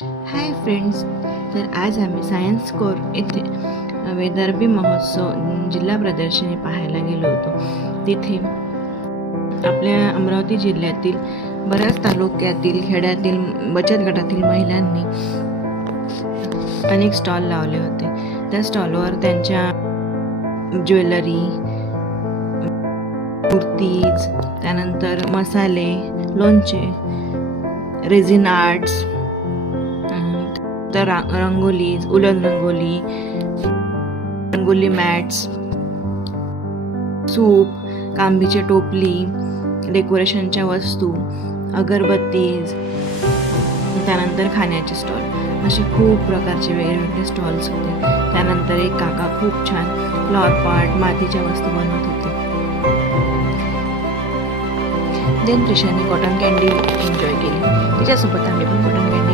Hi friends, तर आज आम्ही सायन्स कोर येथे वेदर्भी महोत्सव जिल्हा प्रदर्शनी पाहायला गेलो होतो. तिथे आपल्या अमरावती जिल्ह्यातील बऱ्याच तालुक्यातील खेड्यातील बचत गटातील महिलांनी अनेक स्टॉल लावले होते. त्या स्टॉलवर त्यांच्या ज्वेलरी, मूर्तीज, त्यानंतर मसाले, लोणचे, रेझिन आर्ट्स, तर रंगोलीज, उलन रंगोली, रंगोली मॅट्स, सूप, कांबीची टोपली, डेकोरेशनच्या वस्तू, अगरबत्तीज, त्यानंतर खाण्याचे स्टॉल, असे खूप प्रकारचे वेगवेगळे स्टॉल्स होते. त्यानंतर एक काका खूप छान फ्लॉवर पॉट, मातीच्या वस्तू बनवत होते. देन प्रिशाने कॉटन कॅन्डी एन्जॉय केली. तिच्यासोबत आम्ही पण कॉटन कॅन्डी